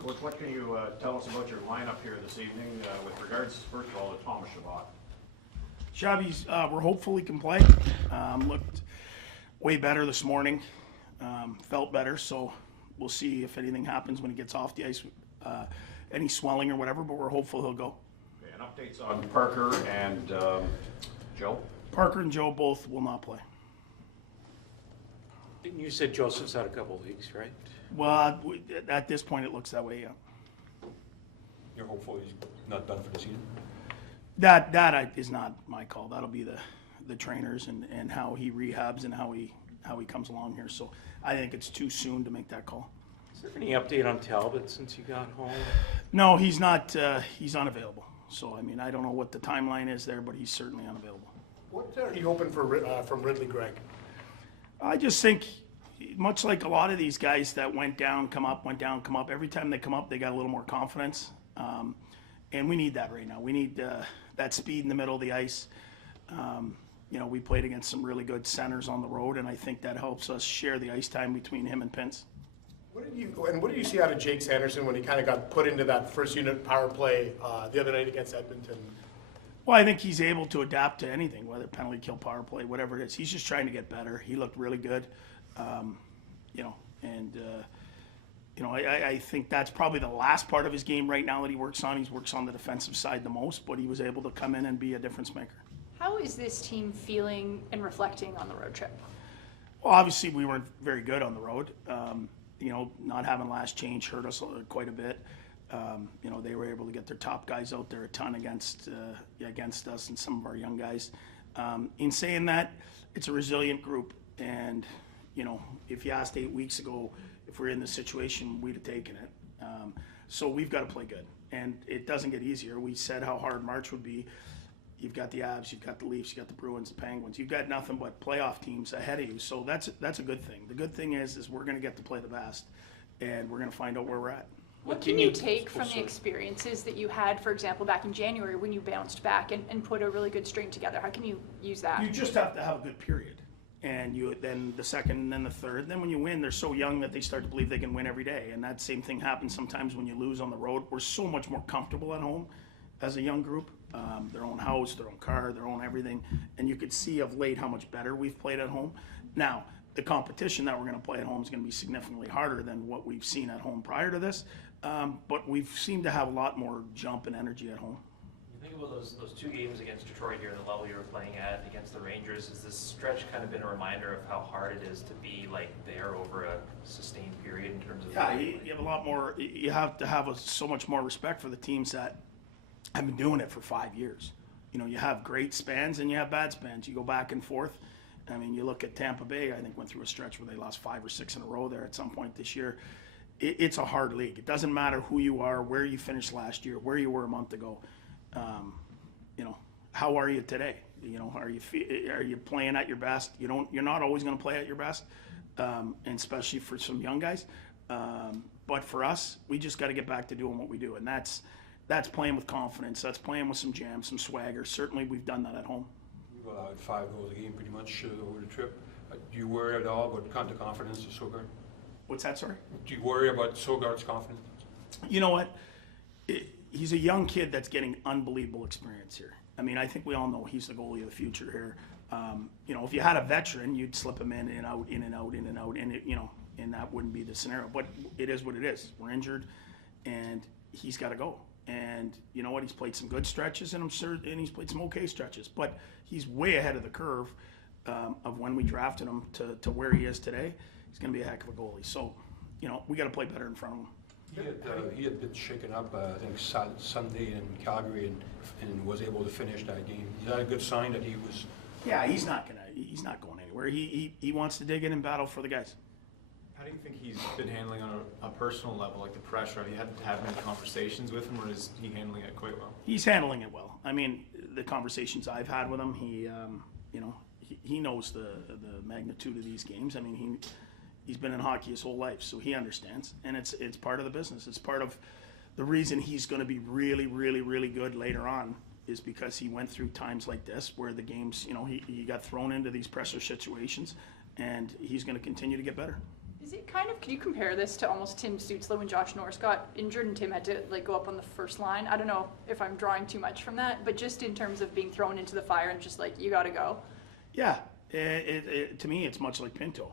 Coach, what can you tell us about your lineup here this evening with regards, first of all, to Thomas Chabot? Shabby's, we're hopeful he can play. Looked way better this morning. Felt better, so we'll see if anything happens when he gets off the ice, any swelling or whatever, but we're hopeful he'll go. Okay, and updates on Parker and Joe? Parker and Joe both will not play. You said Joseph's out a couple of weeks, right? Well, at this point it looks that way, yeah. You're hopeful he's not done for the season? That is not my call. That'll be the trainers and how he rehabs and how he comes along here. So I think it's too soon to make that call. Is there any update on Talbot since you got home? No, he's not. He's unavailable. So I mean, I don't know what the timeline is there, but he's certainly unavailable. What are you hoping for from Ridly Greig? I just think, much like a lot of these guys that went down, come up, went down, come up. Every time they come up, they got a little more confidence, and we need that right now. We need that speed in the middle of the ice. We played against some really good centers on the road, and I think that helps us share the ice time between him and Pence. What did you see out of Jake Sanderson when he kind of got put into that first unit power play the other night against Edmonton? Well, I think he's able to adapt to anything, whether penalty kill, power play, whatever it is. He's just trying to get better. He looked really good, I think that's probably the last part of his game right now that he works on. He works on the defensive side the most, but he was able to come in and be a difference maker. How is this team feeling and reflecting on the road trip? Well, obviously we weren't very good on the road. Not having last change hurt us quite a bit. They were able to get their top guys out there a ton against us and some of our young guys. In saying that, it's a resilient group, and if you asked 8 weeks ago if we were in this situation, we'd have taken it. So we've got to play good, and it doesn't get easier. We said how hard March would be. You've got the Avs, you've got the Leafs, you've got the Bruins, the Penguins. You've got nothing but playoff teams ahead of you. So that's a good thing. The good thing is we're going to get to play the best, and we're going to find out where we're at. What can you take from the experiences that you had, for example, back in January when you bounced back and put a really good string together? How can you use that? You just have to have a good period. And then the second, and then the third. Then when you win, they're so young that they start to believe they can win every day. And that same thing happens sometimes when you lose on the road. We're so much more comfortable at home as a young group. Their own house, their own car, their own everything. And you could see of late how much better we've played at home. Now, the competition that we're going to play at home is going to be significantly harder than what we've seen at home prior to this. But we've seemed to have a lot more jump and energy at home. You think about those two games against Detroit here, the level you were playing at against the Rangers. Has this stretch kind of been a reminder of how hard it is to be there over a sustained period in terms of? Yeah, you have a lot more. You have to have so much more respect for the teams that have been doing it for 5 years. You have great spans and you have bad spans. You go back and forth. I mean, you look at Tampa Bay. I think went through a stretch where they lost 5 or 6 in a row there at some point this year. It's a hard league. It doesn't matter who you are, where you finished last year, where you were a month ago. How are you today? Are you playing at your best? You're not always going to play at your best, and especially for some young guys. But for us, we just got to get back to doing what we do, and that's playing with confidence. That's playing with some jam, some swagger. Certainly, we've done that at home. You've allowed 5 goals a game pretty much over the trip. Do you worry at all about the confidence of Sogard? What's that, sorry? Do you worry about Sogard's confidence? You know what? He's a young kid that's getting unbelievable experience here. I mean, I think we all know he's the goalie of the future here. If you had a veteran, you'd slip him in and out, in and out, in and out, and and that wouldn't be the scenario. But it is what it is. We're injured, and he's got to go. And you know what? He's played some good stretches, and he's played some okay stretches. But he's way ahead of the curve of when we drafted him to where he is today. He's going to be a heck of a goalie. So, we got to play better in front of him. He had been shaken up, I think, Sunday in Calgary and was able to finish that game. Is that a good sign that he was? Yeah, he's not going anywhere. He wants to dig in and battle for the guys. How do you think he's been handling on a personal level, like the pressure? Have you had to have many conversations with him, or is he handling it quite well? He's handling it well. I mean, the conversations I've had with him, he knows the magnitude of these games. I mean, he's been in hockey his whole life, so he understands, and it's part of the business. It's part of the reason he's going to be really, really, really good later on is because he went through times like this where the games, he got thrown into these pressure situations, and he's going to continue to get better. Is it kind of, can you compare this to almost Tim Stutzla when Josh Norris got injured and Tim had to like go up on the first line? I don't know if I'm drawing too much from that, but just in terms of being thrown into the fire and just like, you got to go. Yeah, to me, it's much like Pinto,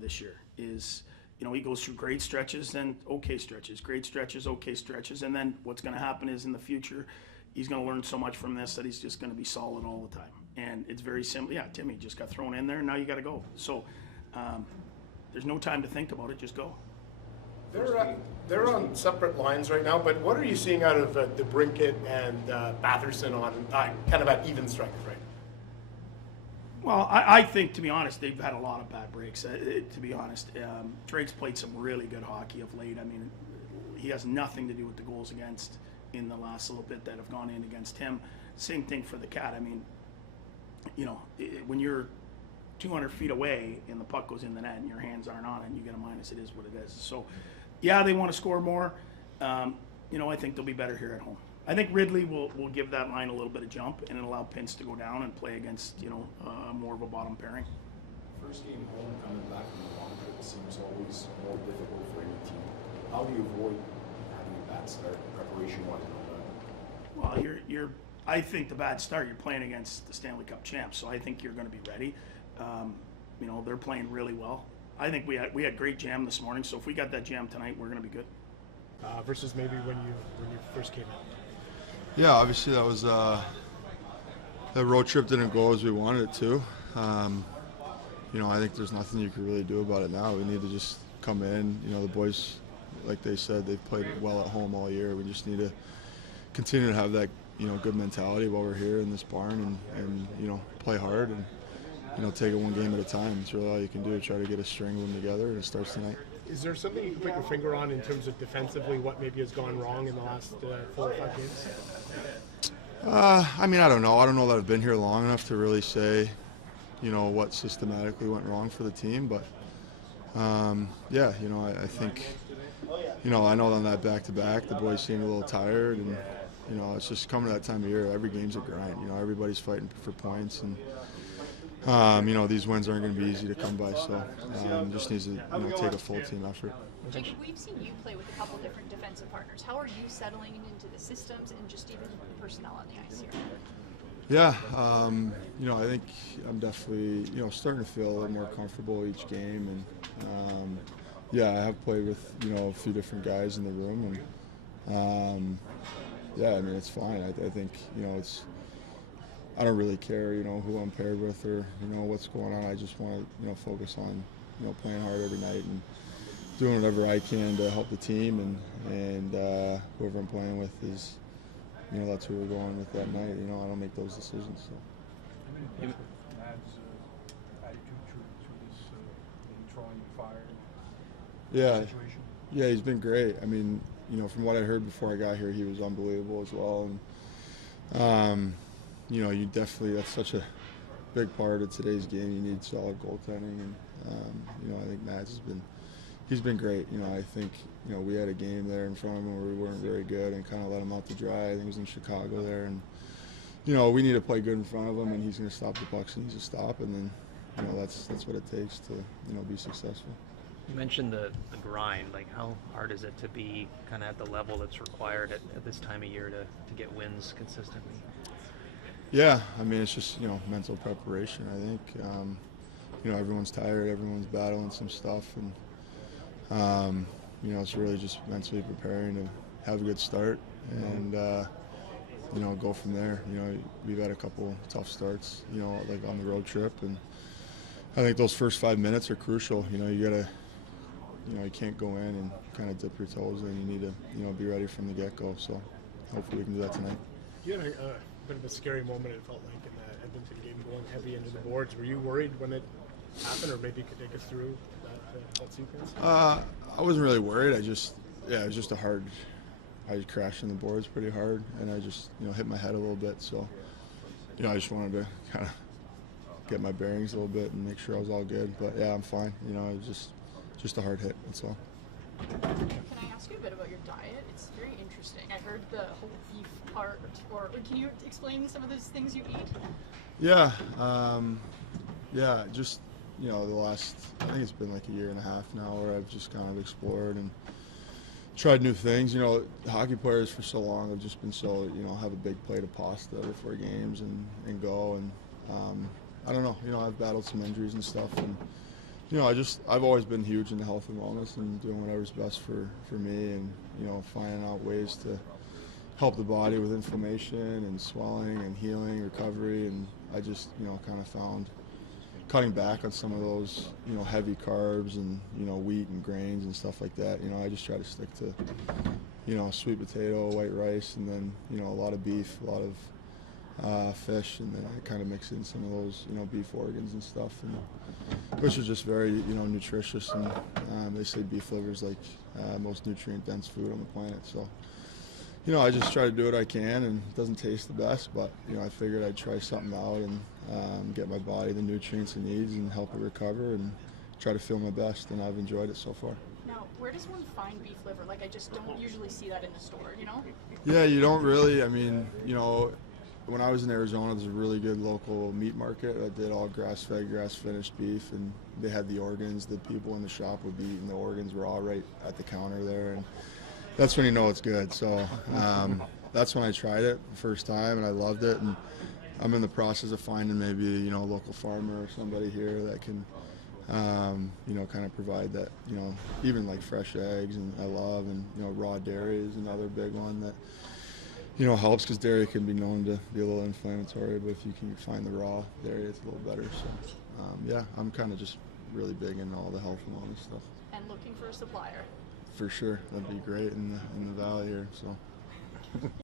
this year is, he goes through great stretches and okay stretches, great stretches, okay stretches. And then what's going to happen is in the future, he's going to learn so much from this that he's just going to be solid all the time. And it's very simple. Yeah, Timmy just got thrown in there and now you got to go. So there's no time to think about it, just go. They're on separate lines right now, but what are you seeing out of DeBrincat and Batherson on kind of at even strength, right? Well, I think, to be honest, they've had a lot of bad breaks. To be honest, Drake's played some really good hockey of late. I mean, he has nothing to do with the goals against in the last little bit that have gone in against him. Same thing for the Cat. I mean, when you're 200 feet away and the puck goes in the net and your hands aren't on it and you get a minus, it is what it is. So, yeah, they want to score more. I think they'll be better here at home. I think Ridley will give that line a little bit of jump and allow Pins to go down and play against, more of a bottom pairing. First game home, coming back from the long trip seems always more difficult for any team. How do you avoid having a bad start, preparation-wise and all that? Well, I think the bad start, you're playing against the Stanley Cup champs, so I think you're going to be ready. They're playing really well. I think we had great jam this morning, so if we got that jam tonight, we're going to be good. Versus maybe when you first came out. Yeah, obviously that was that road trip didn't go as we wanted it to. I think there's nothing you can really do about it now. We need to just come in. The boys, like they said, they've played well at home all year. We just need to continue to have that good mentality while we're here in this barn and play hard and take it one game at a time. It's really all you can do. Try to get a string of them together, and it starts tonight. Is there something you can put your finger on in terms of defensively, what maybe has gone wrong in the last 4 or 5 games? I don't know. I don't know that I've been here long enough to really say, what systematically went wrong for the team. But, I think, I know on that back-to-back, the boys seem a little tired. And, it's just coming to that time of year. Every game's a grind. Everybody's fighting for points. And, these wins aren't going to be easy to come by, so just needs to take a full team effort. Jakob, we've seen you play with a couple different defensive partners. How are you settling into the systems and just even the personnel on the ice here? Yeah, I think I'm definitely starting to feel a little more comfortable each game, and I have played with a few different guys in the room, and it's fine. I think I don't really care, who I'm paired with or, what's going on. I just want to, focus on, playing hard every night and doing whatever I can to help the team. And whoever I'm playing with is, that's who we're going with that night. I don't make those decisions. So. Adds attitude to this throwing fire situation? Yeah, he's been great. I mean, from what I heard before I got here, he was unbelievable as well. And, you definitely, that's such a big part of today's game. You need solid goaltending, and I think Mads he's been great. I think we had a game there in front of him where we weren't very good and kind of let him out to dry. I think it was in Chicago there, and we need to play good in front of him, and he's going to stop the pucks and he's a stop, and then that's what it takes to be successful. You mentioned the grind. Like, how hard is it to be kind of at the level that's required at this time of year to get wins consistently? Yeah, it's just, mental preparation, I think. Everyone's tired, everyone's battling some stuff, and, it's really just mentally preparing to have a good start and, go from there. We've had a couple tough starts, like on the road trip, and I think those first 5 minutes are crucial. You gotta, you can't go in and kind of dip your toes in. You need to, be ready from the get-go, so hopefully we can do that tonight. You had a bit of a scary moment, it felt like, in the Edmonton game, going heavy into the boards. Were you worried when it happened, or maybe you could take us through that sequence? I wasn't really worried. It was just I crashed in the boards pretty hard, and I just, hit my head a little bit. So, I just wanted to kind of get my bearings a little bit and make sure I was all good. But yeah, I'm fine. It was just a hard hit, that's all. Can I ask you a bit about your diet? It's very interesting. I heard the whole beef part, or can you explain some of those things you eat? Yeah, just you know, I think it's been like a year and a half now where I've just kind of explored and tried new things. You know, hockey players for so long have just been so, you know, have a big plate of pasta before games and go. And I don't know, you know, I've battled some injuries and stuff. And, you know, I've always been huge into health and wellness and doing whatever's best for me and, you know, finding out ways to help the body with inflammation and swelling and healing, recovery. And I just, you know, kind of found cutting back on some of those, you know, heavy carbs and, you know, wheat and grains and stuff like that. You know, I just try to stick to, you know, sweet potato, white rice, and then, you know, a lot of beef, a lot of fish, and then I kind of mix in some of those, you know, beef organs and stuff, and which is just very, you know, nutritious. And they say beef liver is like most nutrient-dense food on the planet. So, you know, I just try to do what I can, and it doesn't taste the best, but, you know, I figured I'd try something out and get my body the nutrients it needs and help it recover and try to feel my best, and I've enjoyed it so far. Now, where does one find beef liver? Like, I just don't usually see that in the store, you know? Yeah, you don't really. I mean, you know, when I was in Arizona, there's a really good local meat market that did all grass-fed, grass-finished beef, and they had the organs. The people in the shop would be eating the organs raw right at the counter there, and that's when you know it's good. So that's when I tried it the first time, and I loved it. And I'm in the process of finding maybe, you know, a local farmer or somebody here that can, you know, kind of provide that, you know, even like fresh eggs, and I love, and, you know, raw dairy is another big one that, you know, helps, because dairy can be known to be a little inflammatory, but if you can find the raw dairy, it's a little better. So, yeah, I'm kind of just really big into all the health and wellness stuff. And looking for a supplier. For sure, that'd be great in the valley here. So.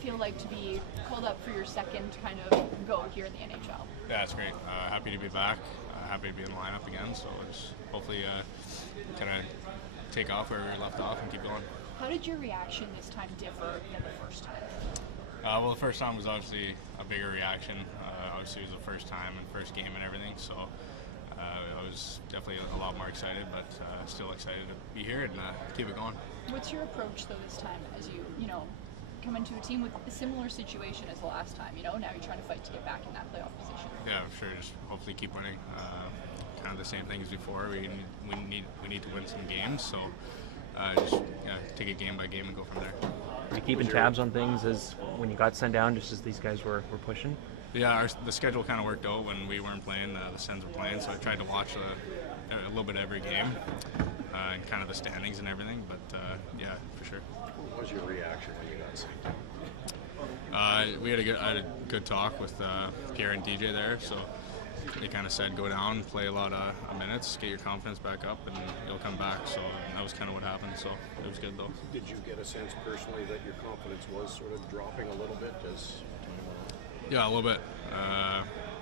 Feel like to be called up for your second kind of go here in the NHL? Yeah, it's great. Happy to be back. Happy to be in the lineup again. So just hopefully kind of take off where we left off and keep going. How did your reaction this time differ than the first time? Well, the first time was obviously a bigger reaction. Obviously, it was the first time and first game and everything. So I was definitely a lot more excited, but still excited to be here and keep it going. What's your approach though this time, as you know, come into a team with a similar situation as the last time? You know, now you're trying to fight to get back in that playoff position. Yeah, sure. Just hopefully keep winning. Kind of the same thing as before. We need to win some games. So just take it game by game and go from there. Are you keeping tabs on things as when you got sent down, just as these guys were pushing? Yeah, the schedule kind of worked out when we weren't playing. The Sens were playing, so I tried to watch a little bit every game and kind of the standings and everything. But yeah, for sure. What was your reaction when you got sent? We had a good talk with Pierre and DJ there, so they kind of said go down, play a lot of minutes, get your confidence back up, and you'll come back. So that was kind of what happened. So it was good though. Did you get a sense personally that your confidence was sort of dropping a little bit as? Yeah, a little bit.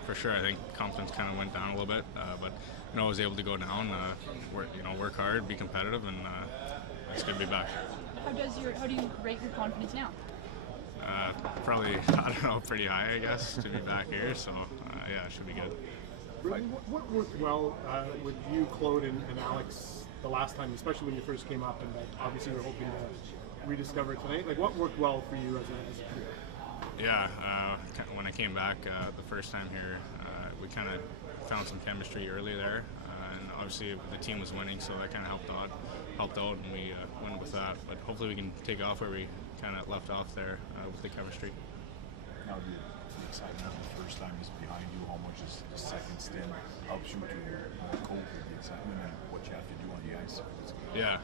For sure, I think confidence kind of went down a little bit, but I was able to go down, work hard, be competitive, and it's good to be back. How do you rate your confidence now? Probably, I don't know, pretty high, I guess, to be back here. So yeah, it should be good. Really, what worked well with you, Claude, and Alex the last time, especially when you first came up, and obviously you're hoping to rediscover it tonight? Like, what worked well for you as a career? Yeah, when I came back the first time here, we kind of found some chemistry early there, and obviously the team was winning, so that kind of helped out, and we went with that. But hopefully we can take off where we kind of left off there with the chemistry. Now the excitement of the first time is behind you. How much is the second stint helps you to cope with the excitement and what you have to do on the ice? Yeah.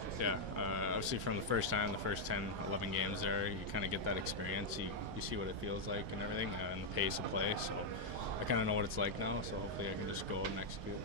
Obviously from the first time, the first 10, 11 games there, you kind of get that experience. You see what it feels like and everything, and the pace of play. So I kind of know what it's like now, so hopefully I can just go and execute.